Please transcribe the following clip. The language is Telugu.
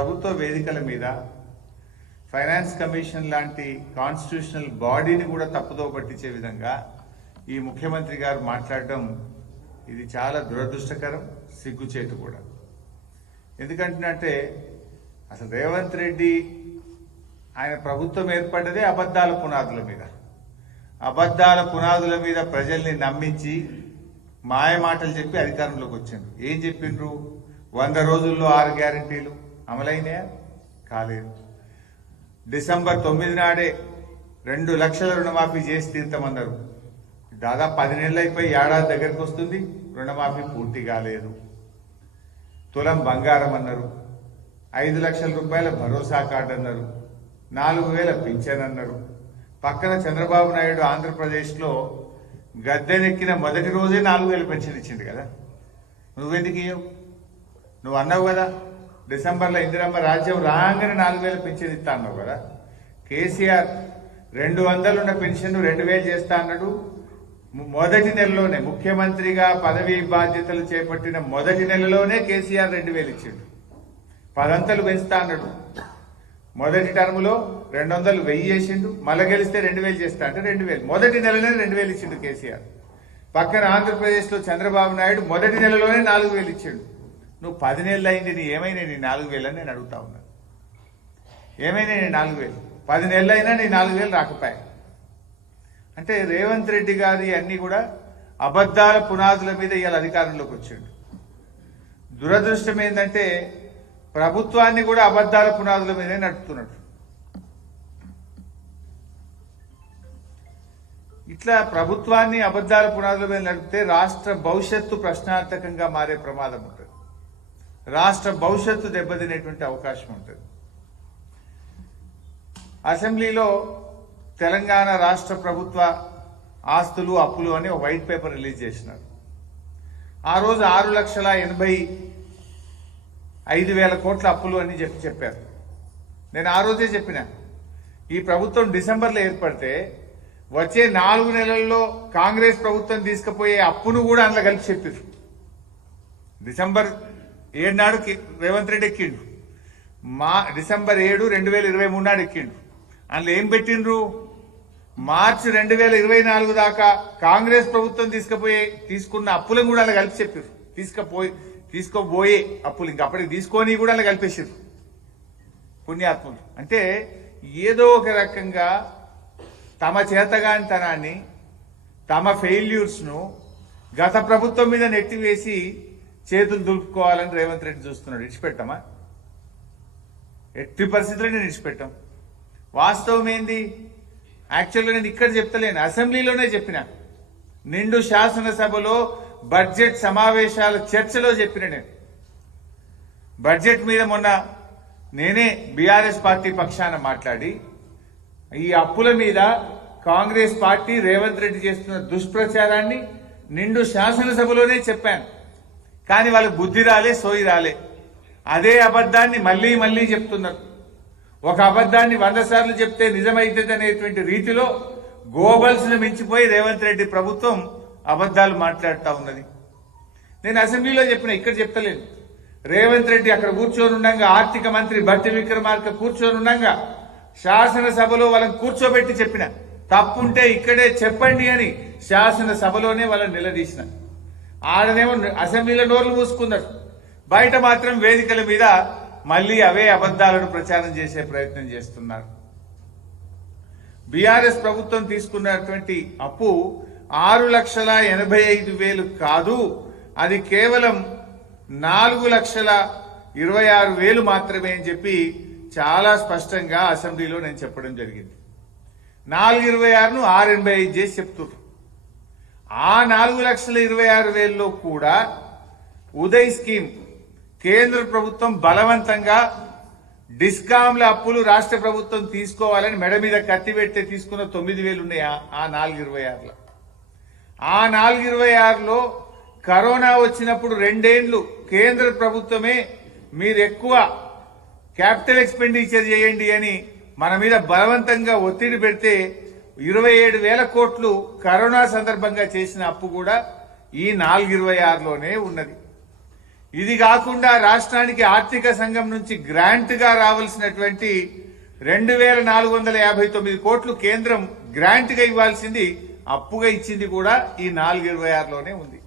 ప్రభుత్వ వేదికల మీద ఫైనాన్స్ కమిషన్ లాంటి కాన్స్టిట్యూషనల్ బాడీని కూడా తప్పుదో పట్టించే విధంగా ఈ ముఖ్యమంత్రి గారు మాట్లాడడం ఇది చాలా దురదృష్టకరం, సిగ్గుచేటు కూడా. ఎందుకంటే అసలు రేవంత్ రెడ్డి ఆయన ప్రభుత్వం ఏర్పడ్డదే అబద్ధాల పునాదుల మీద. అబద్ధాల పునాదుల మీద ప్రజల్ని నమ్మించి మాయ మాటలు చెప్పి అధికారంలోకి వచ్చిండ్రు. ఏం చెప్పిండ్రు? 100 రోజుల్లో 6 గ్యారంటీలు అమలైనాయా? కాలేదు. డిసెంబర్ 9 నాడే 2 లక్షల రుణమాఫీ చేసి తీర్థమన్నారు. దాదాపు 10 నెలలు అయిపోయి ఏడాది దగ్గరకు వస్తుంది, రుణమాఫీ పూర్తి కాలేదు. తులం బంగారం అన్నారు, 5 లక్షల రూపాయల భరోసా కార్డు అన్నారు, 4,000 పింఛన్ అన్నారు. పక్కన చంద్రబాబు నాయుడు ఆంధ్రప్రదేశ్లో గద్దెనెక్కిన మొదటి రోజే 4,000 పెన్షన్ ఇచ్చింది కదా. నువ్వెందుకు ఇయ్యవు? నువ్వు అన్నావు కదా డిసెంబర్లో ఇందిరమ్మ రాజ్యం రాగానే 4,000 పెన్షన్ ఇస్తా అన్నావు కదా. కేసీఆర్ 200 ఉన్న పెన్షన్ 2,000 చేస్తా అన్నాడు. మొదటి నెలలోనే ముఖ్యమంత్రిగా పదవీ బాధ్యతలు చేపట్టిన మొదటి నెలలోనే కేసీఆర్ 2,000 ఇచ్చిండు. 10 అంతలు పెంచుతా అన్నాడు. మొదటి టర్ములో 200 1000 చేసిండు, మళ్ళా గెలిస్తే 2,000 చేస్తా అంటే 2,000 మొదటి నెలలోనే 2,000 ఇచ్చిండు కేసీఆర్. పక్కన ఆంధ్రప్రదేశ్లో చంద్రబాబు నాయుడు మొదటి నెలలోనే 4,000 ఇచ్చిండు. నువ్వు 10 నెలలు అయింది, నీ ఏమైనా నీ 4,000 అని నేను అడుగుతా ఉన్నాను. ఏమైనా నీ 4,000? 10 నెలలు అయినా నీ 4,000 రాకపోయా. అంటే రేవంత్ రెడ్డి గారి అన్ని కూడా అబద్ధాల పునాదుల మీద ఇవాళ అధికారంలోకి వచ్చాడు. దురదృష్టం ఏంటంటే ప్రభుత్వాన్ని కూడా అబద్ధాల పునాదుల మీదే నడుపుతున్నాడు. ఇట్లా ప్రభుత్వాన్ని అబద్ధాల పునాదుల మీద నడిపితే రాష్ట్ర భవిష్యత్తు ప్రశ్నార్థకంగా మారే ప్రమాదం ఉంటుంది. రాష్ట్ర భవిష్యత్తు దెబ్బతినేటువంటి అవకాశం ఉంటుంది. అసెంబ్లీలో తెలంగాణ రాష్ట్ర ప్రభుత్వ ఆస్తులు అప్పులు అని ఒక వైట్ పేపర్ రిలీజ్ చేసినారు. ఆ రోజు 6,85,000 కోట్ల అప్పులు అని చెప్పారు. నేను ఆ రోజే చెప్పిన ఈ ప్రభుత్వం డిసెంబర్లో ఏర్పడితే వచ్చే 4 నెలల్లో కాంగ్రెస్ ప్రభుత్వం తీసుకుపోయే అప్పును కూడా అందులో కలిపి చెప్పారు. డిసెంబర్ 7 నాడు రేవంత్ రెడ్డి ఎక్కిండు, డిసెంబర్ 7, 2023 నాడు ఎక్కిండు. అందులో ఏం పెట్టిండ్రు? మార్చి 2024 దాకా కాంగ్రెస్ ప్రభుత్వం తీసుకున్న అప్పులను కూడా అలా కలిపి చెప్పారు. తీసుకోబోయే అప్పులు ఇంకా అప్పటికి తీసుకొని కూడా అలా కలిపేసారు పుణ్యాత్ములు. అంటే ఏదో ఒక రకంగా తమ చేతగానితనాన్ని, తమ ఫెయిల్యూర్స్ ను గత ప్రభుత్వం మీద నెట్టివేసి చేతులు దులుపుకోవాలని రేవంత్ రెడ్డి చూస్తున్నాడు. ఇడిచిపెట్టామా? ఎట్టి పరిస్థితుల్లో నేను ఇడిచిపెట్టాం. వాస్తవం ఏంది? యాక్చువల్గా నేను ఇక్కడ చెప్తలేను, అసెంబ్లీలోనే చెప్పిన. నిండు శాసనసభలో బడ్జెట్ సమావేశాల చర్చలో చెప్పిన. నేను బడ్జెట్ మీద మొన్న నేనే బీఆర్ఎస్ పార్టీ పక్షాన మాట్లాడి ఈ అప్పుల మీద కాంగ్రెస్ పార్టీ రేవంత్ రెడ్డి చేస్తున్న దుష్ప్రచారాన్ని నిండు శాసనసభలోనే చెప్పాను. కానీ వాళ్ళకి బుద్ధి రాలే, సోయి రాలే. అదే అబద్ధాన్ని మళ్లీ మళ్లీ చెప్తున్నారు. ఒక అబద్ధాన్ని 100 సార్లు చెప్తే నిజమైతుంది అనేటువంటి రీతిలో గోబల్స్ ను మించిపోయి రేవంత్ రెడ్డి ప్రభుత్వం అబద్ధాలు మాట్లాడుతూ ఉన్నది. నేను అసెంబ్లీలో చెప్పిన, ఇక్కడ చెప్తలేను. రేవంత్ రెడ్డి అక్కడ కూర్చొని ఉండగా, ఆర్థిక మంత్రి భట్టి విక్రమార్క కూర్చొని ఉండగా శాసనసభలో వాళ్ళని కూర్చోబెట్టి చెప్పిన, తప్పుంటే ఇక్కడే చెప్పండి అని శాసనసభలోనే వాళ్ళని నిలదీసిన. ఆడనేమో అసెంబ్లీలో నోర్లు మూసుకున్నారు, బయట మాత్రం వేదికల మీద మళ్లీ అవే అబద్ధాలను ప్రచారం చేసే ప్రయత్నం చేస్తున్నారు. బీఆర్ఎస్ ప్రభుత్వం తీసుకున్నటువంటి అప్పు 6,85,000 కాదు, అది కేవలం 4,26,000 మాత్రమే అని చెప్పి చాలా స్పష్టంగా అసెంబ్లీలో నేను చెప్పడం జరిగింది. 4,26,000ను 6,85 చేసి చెప్తున్నారు. ఆ 4,26,000లో కూడా ఉదయ్ స్కీమ్ కేంద్ర ప్రభుత్వం బలవంతంగా డిస్కాంల అప్పులు రాష్ట్ర ప్రభుత్వం తీసుకోవాలని మెడ మీద కత్తి పెడితే తీసుకున్న 9,000 ఉన్నాయి ఆ 4,26,000లో. ఆ 4,26,000లో కరోనా వచ్చినప్పుడు 2 ఏళ్లు కేంద్ర ప్రభుత్వమే మీరు ఎక్కువ క్యాపిటల్ ఎక్స్పెండిచర్ చేయండి అని మన మీద బలవంతంగా ఒత్తిడి పెడితే 27,000 కోట్లు కరోనా సందర్భంగా చేసిన అప్పు కూడా ఈ 4,26,000లోనే ఉన్నది. ఇది కాకుండా రాష్ట్రానికి ఆర్థిక సంఘం నుంచి గ్రాంట్ గా రావాల్సినటువంటి 2459 కోట్లు కేంద్రం గ్రాంట్ గా ఇవ్వాల్సింది అప్పుగా ఇచ్చింది కూడా ఈ 426లోనే ఉంది.